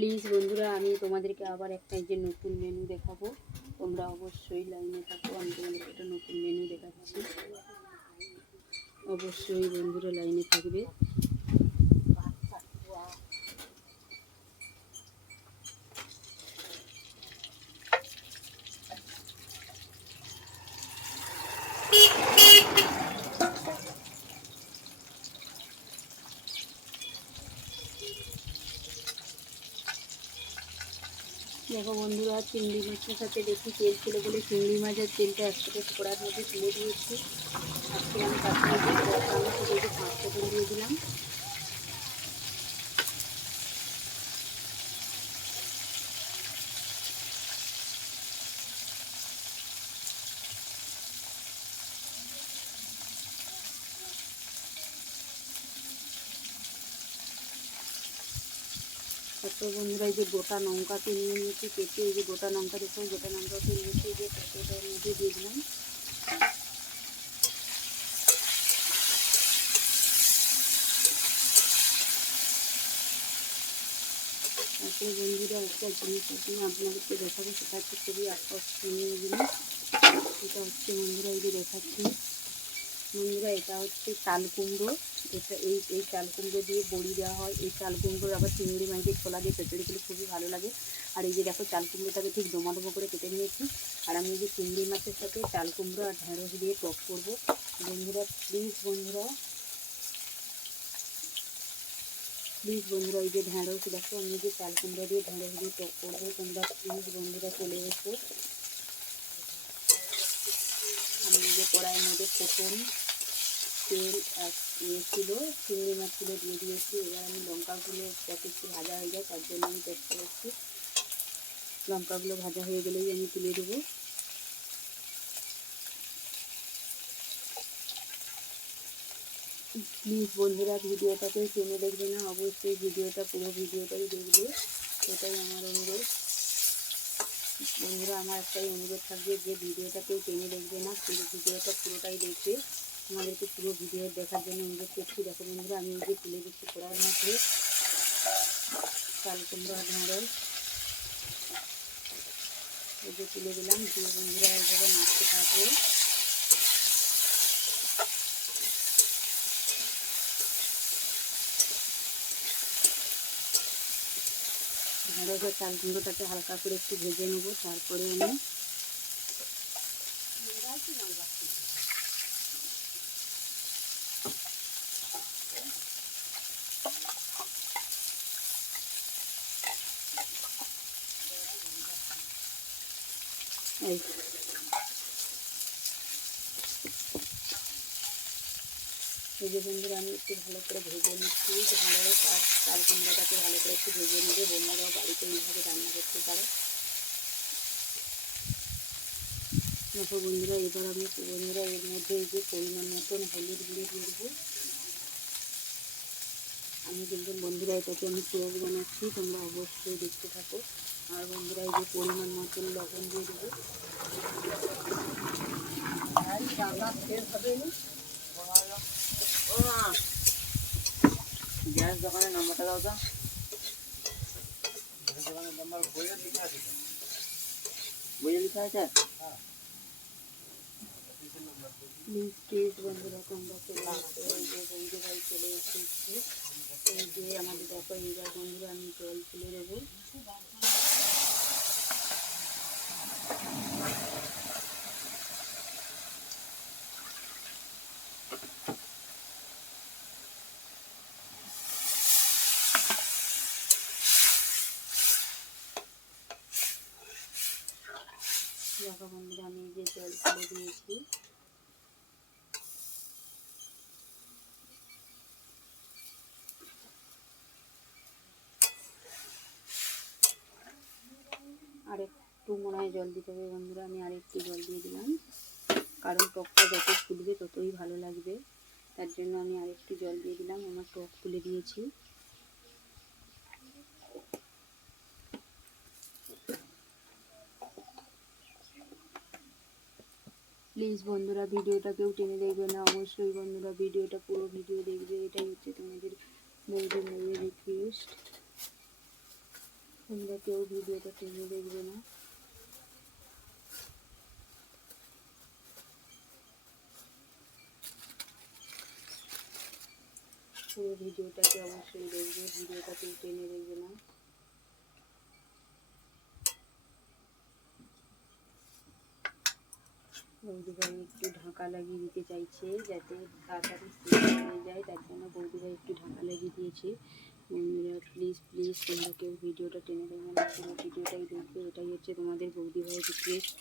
Please বন্ধুরা, আমি তোমাদেরকে আবার একটা যে নতুন মেনু দেখাবো। তোমরা অবশ্যই লাইনে থাকো, আমি তোমাদেরকে একটা নতুন মেনু দেখাচ্ছি। অবশ্যই বন্ধুরা লাইনে থাকবে। দেখো বন্ধুরা, চিংড়ি মাছের সাথে বেশি তেল ছিল বলে চিংড়ি মাছের তেলটা একসাথে কড়ার মধ্যে তুলে দিয়েছি। আজকে আমি কাশ্মীরি দিয়ে দিলাম। তারপর বন্ধুরা এই যে গোটা লঙ্কাকে নিয়ে নিয়েছি, কেটে এই যে গোটা লঙ্কা দেখো গোটা লঙ্কাকে নিয়েছি, এই যে প্যাকেটের মধ্যে দিয়ে দিলাম। বন্ধুরা একটা জিনিস আছে আপনাদেরকে দেখাবো, সেটা হচ্ছে খুবই আকর্ষণীয় জিনিস। এটা হচ্ছে বন্ধুরা এই যে দেখাচ্ছি। বন্ধুরা এটা হচ্ছে চাল কুমড়ো এটা এই এই চাল কুমড়ো দিয়ে বড়ি দেওয়া হয়। এই চাল কুমড়োর আবার চিংড়ি মাছের ছোলা দিয়ে চচড়ি খেলে খুবই ভালো লাগে। আর এই যে দেখো চাল কুমড়োটাকে ঠিক ডোমা ডোমা করে কেটে নিয়েছি। আর আমি এই যে চিংড়ি মাছের সাথে চাল কুমড়ো আর ঢেঁড়স দিয়ে টক করব। বন্ধুরা প্লিজ বন্ধুরা প্লিজ বন্ধুরা, এই যে ঢেঁড়স দেখো, আমি যে চাল কুমড়ো দিয়ে ঢেঁড়স দিয়ে টক করব। তোমরা প্লিজ বন্ধুরা চলে এসো। আমি যে কড়াইয়ের মধ্যে ফোটন তেল এক ইয়ে ছিল, চিংড়ি মাছগুলো দিয়ে দিয়েছি। এবার আমি লঙ্কাগুলো যাতে একটু ভাজা হয়ে যায়, তার জন্য আমি চেষ্টা করছি লঙ্কাগুলো ভাজা হয়ে গেলেই আমি তুলে দেবো। প্লিজ বন্ধুরা, ভিডিওটাকে টেনে দেখবে না, অবশ্যই ভিডিওটা, পুরো ভিডিওটাই দেখবে। এটাই আমার অনুরোধ। বন্ধুরা, আমার একটাই অনুরোধ থাকবে যে ভিডিওটা কেউ টেনে দেখবে না, পুরো ভিডিওটা পুরোটাই দেখবে। আমাদেরকে পুরো ভিডিও দেখার জন্য অনুরোধ করছি। দেখো বন্ধুরা, আমি এই যে তুলে দিচ্ছি কড়ার মধ্যে। চাল, কুমড়া ঢেঁড়স এই যে তুলে দিলাম, দিয়ে বন্ধুরা এইভাবে নাড়তে থাকব। ঢেঁড়স আর চাল, কুমড়োটাকে হালকা করে একটু ভেজে নেব, তারপরে আমি এই। এই বন্ধুরা, আমি একটু ভালো করে ভেজে নিচ্ছি ঢেঁড়স আর চাল কুমড়োটাকে ভালো করে একটু ভেজে নেবে বন্ধুরাও বাড়িতে এইভাবে রান্না করতে পারে। দেখো বন্ধুরা, এবার আমি বন্ধুরা, এর মধ্যে এই যে পরিমাণ মতন হলুদ গুঁড়ো দিয়ে আমি কিন্তু বন্ধুরা, এটাকে আমি পেঁয়াজ বানাচ্ছি, তোমরা অবশ্যই দেখতে থাকো। আর বন্ধুরা এই যে পরিমাণ মতন লবণ দিয়ে দেবো। গ্যাস দোকানের নাম্বারটা দাও তো। বইয়ে লেখা আছে। প্লিজ প্লিজ বন্ধুরা তোমরা চলে এসো এই যে বন্ধু ভাই চলে এসেছে। এই যে আমাদের দেখো এইবার বন্ধুরা আমি জল তুলে দেবো। আমি যে জল তুলে দিয়েছি। আর একটু মনে হয় জল দিতে হবে বন্ধুরা, আমি আর একটু জল দিয়ে দিলাম। কারণ টকটা যত ফুটবে ততই ভালো লাগবে। তার জন্য আমি আর একটু জল দিয়ে দিলাম, আমার টক তুলে দিয়েছি। প্লিজ বন্ধুরা, ভিডিওটা কেউ টেনে দেখবে না, অবশ্যই বন্ধুরা, ভিডিওটা পুরো ভিডিও দেখবে। এটাই হচ্ছে তোমাদের বৌদির মেয়ের রিকোয়েস্ট তোমরা কেউ ভিডিওটা টেনে দেখবে না। পুরো ভিডিওটাকে অবশ্যই দেখবে ভিডিওটা কেউ টেনে দেখবে না। বৌদিভাই একটু ঢাকা লাগিয়ে দিতে চাইছে, যাতে তাড়াতাড়ি হয়ে যায়, তার জন্য বৌদিভাই একটু ঢাকা লাগিয়ে দিয়েছে। প্লিজ প্লিজ তোমরা কেউ ভিডিওটা টেনে দেবে না ভিডিওটাই দেখবে। এটাই হচ্ছে তোমাদের বৌদিভাইয়ের রিকোয়েস্ট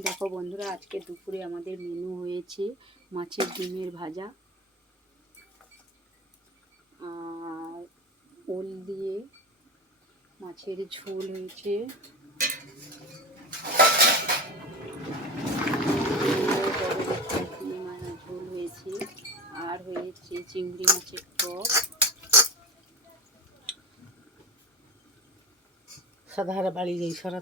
দেখো বন্ধুরা, আজকে দুপুরে আমাদের মেনু হয়েছে মাছের ডিমের ভাজা আর ওল দিয়ে মাছের ঝোল হয়েছে। ঝোল হয়েছে আর হয়েছে চিংড়ি মাছের টক। সাধারে বাড়ি যাই সারা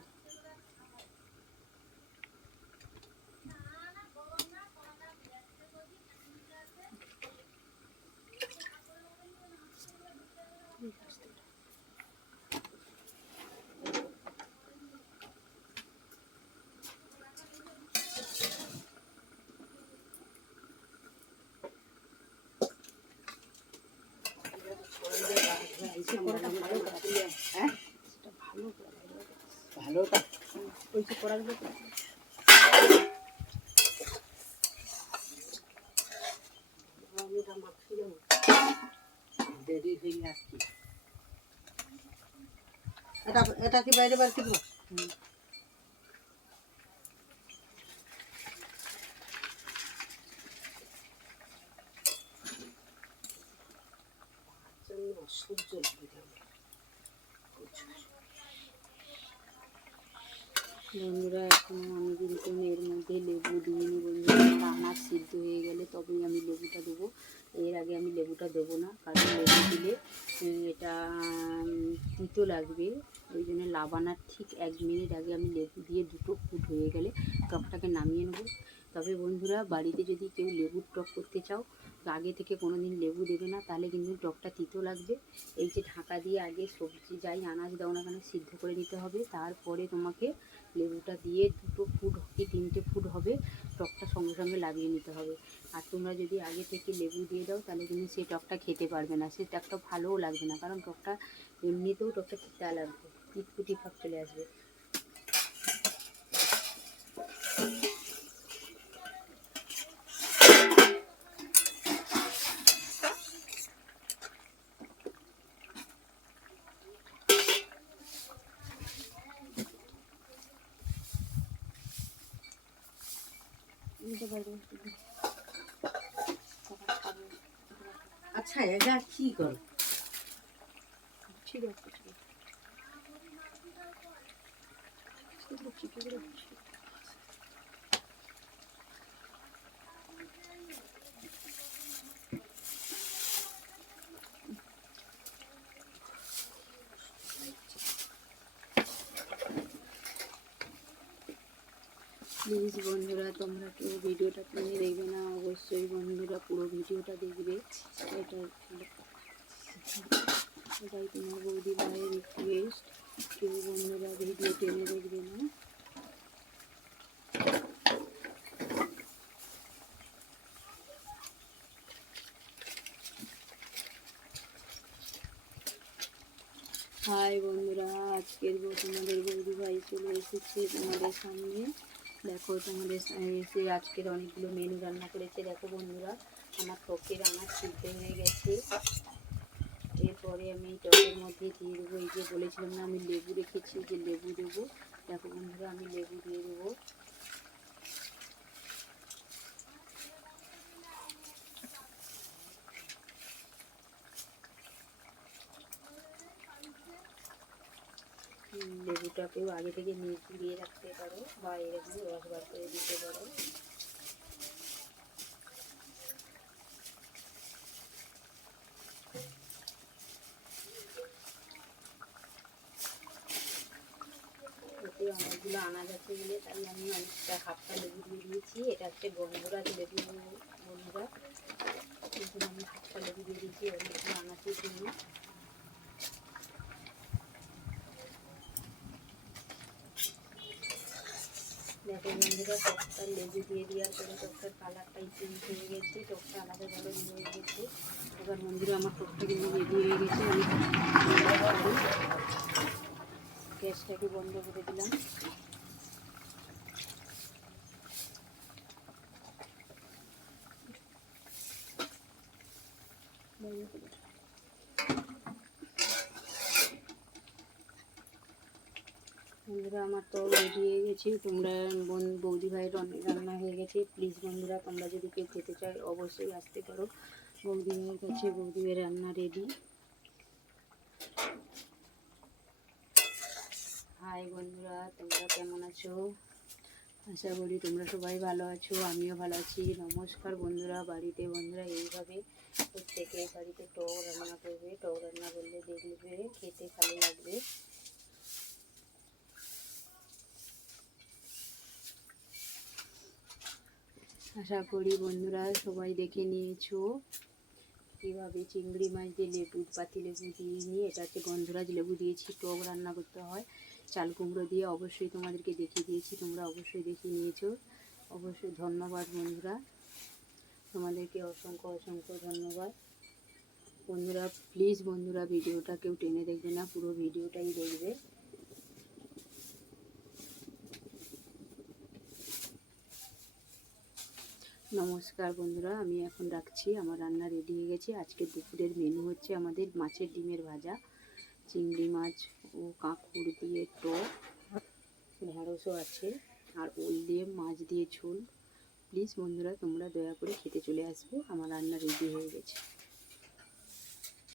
হয়ে আসছি। এটা এটা কি বাইরে বার দিব হুম। সূর্য বন্ধুরা, এখন আমি কিন্তু এর মধ্যে লেবু দিইনি বন্ধুরা আমার সিদ্ধ হয়ে গেলে তবেই আমি লেবুটা দেবো। এর আগে আমি লেবুটা দেবো না, কারণ লেবু দিলে এটা তিতো লাগবে। ওই জন্য লাবানার ঠিক এক মিনিট আগে আমি লেবু দিয়ে দুটো ফুট হয়ে গেলে টকটাকে নামিয়ে নেব। তবে বন্ধুরা, বাড়িতে যদি কেউ লেবুর টক করতে চাও আগে থেকে কোনো দিন লেবু দেবে না, তাহলে কিন্তু টকটা তিতো লাগবে। এই যে ঢাকা দিয়ে আগে সবজি যাই আনাজ দাও না কেন, সিদ্ধ করে নিতে হবে। তারপরে তোমাকে লেবুটা দিয়ে দুটো ফুট কি তিনটে ফুট হবে টকটা সঙ্গে সঙ্গে লাগিয়ে নিতে হবে। আর তোমরা যদি আগে থেকে লেবু দিয়ে দাও, তাহলে কিন্তু সেই টকটা খেতে পারবে না। সেই টকটা ভালোও লাগবে না, কারণ টকটা এমনিতেও টকটা তিতা লাগবে, তিতকুটি ভাব চলে আসবে। আচ্ছা এটা কি কর ঠিক আছে ঠিক আছে সেগুলো চিকে করে বসিয়ে দাও। প্লিজ বন্ধুরা, তোমরা কেউ ভিডিওটা টেনে দেখবে না? অবশ্যই বন্ধুরা পুরো ভিডিওটা দেখবে। এটা এটাই তোমার বৌদি ভাইয়ের রিকোয়েস্ট কেউ বন্ধুরা ভিডিও টেনে দেখবে না? হাই বন্ধুরা, আজকের তোমাদের বৌদি ভাই চলে এসেছে তোমাদের সামনে। দেখো তোমাদের এসে আজকের অনেকগুলো মেনু রান্না করেছে। দেখো বন্ধুরা, আমার টকের রান্না সিদ্ধ হয়ে গেছে। এরপরে আমি টকের মধ্যে দিয়ে দেবো, এই যে বলেছিলাম না, আমি লেবু রেখেছি, যে লেবু দেবো। দেখো বন্ধুরা, আমি লেবু দিয়ে দেবো। লেবুটাকেও আগে থেকে নিচ দিয়ে রাখতে পারো বা এরকম রস করে দিতে পারো। অনেকগুলো আনাজ আছে বলে তাই আমি অনেকটা হাফটা লেবু দিয়ে দিয়েছি। এটা হচ্ছে গন্ধরাজ লেবু বন্ধুরা। আমি হাফটা লেবু দিয়ে দিয়েছি, অনেকগুলো আনাজ দিয়ে জন্য। বন্ধুরা টকটা লেবু দিয়ে দেওয়ার পরে টকটার কালারটাই চেঞ্জ হয়ে গেছে টকটা আলাদা ধরনের হয়ে গেছে এবার বন্ধুরা আমার টকটা কিন্তু রেডি হয়ে গেছে গ্যাসটাকে বন্ধ করে দিলাম বন্ধ করে বন্ধুরা, আমার তো রেডি হয়ে গেছে। তোমরা বোন, বৌদি ভাইয়ের অনেক রান্না হয়ে গেছে। প্লিজ বন্ধুরা, তোমরা যদি কেউ খেতে চাও, অবশ্যই আসতে পারো। বৌদি ভাইয়ের কাছে বৌদি ভাইয়ের রান্না রেডি হাই বন্ধুরা, তোমরা কেমন আছো? আশা করি তোমরা সবাই ভালো আছো, আমিও ভালো আছি। নমস্কার বন্ধুরা, বাড়িতে বন্ধুরা এইভাবে প্রত্যেকে বাড়িতে টক রান্না করবে। টক রান্না করলে দেখবে খেতে ভালো লাগবে। আশা করি বন্ধুরা সবাই দেখে নিয়েছো। কীভাবে চিংড়ি মাছ দিয়ে লেবু পাতি লেবু দিয়ে নিয়ে এটাতে গন্ধরাজ লেবু দিয়েছি টক রান্না করতে হয়। চাল কুমড়ো দিয়ে অবশ্যই তোমাদেরকে দেখিয়ে দিয়েছি, তোমরা অবশ্যই দেখে নিয়েছো। অবশ্যই ধন্যবাদ বন্ধুরা। তোমাদেরকে অসংখ্য অসংখ্য ধন্যবাদ। বন্ধুরা প্লিজ বন্ধুরা, ভিডিওটা কেউ টেনে দেখবে না, পুরো ভিডিওটাই দেখবে। নমস্কার বন্ধুরা, আমি এখন রাখছি, আমার রান্না রেডি হয়ে গেছে। আজকে দুপুরের মেনু হচ্ছে আমাদের মাছের ডিমের ভাজা। চিংড়ি মাছ ও কাঁকুর দিয়ে টক ঢ্যাঁড়সও আছে, আর ওল দিয়ে মাছ দিয়ে ঝোল। প্লিজ বন্ধুরা, তোমরা দয়া করে খেতে চলে আসবে, আমার রান্না রেডি হয়ে গেছে।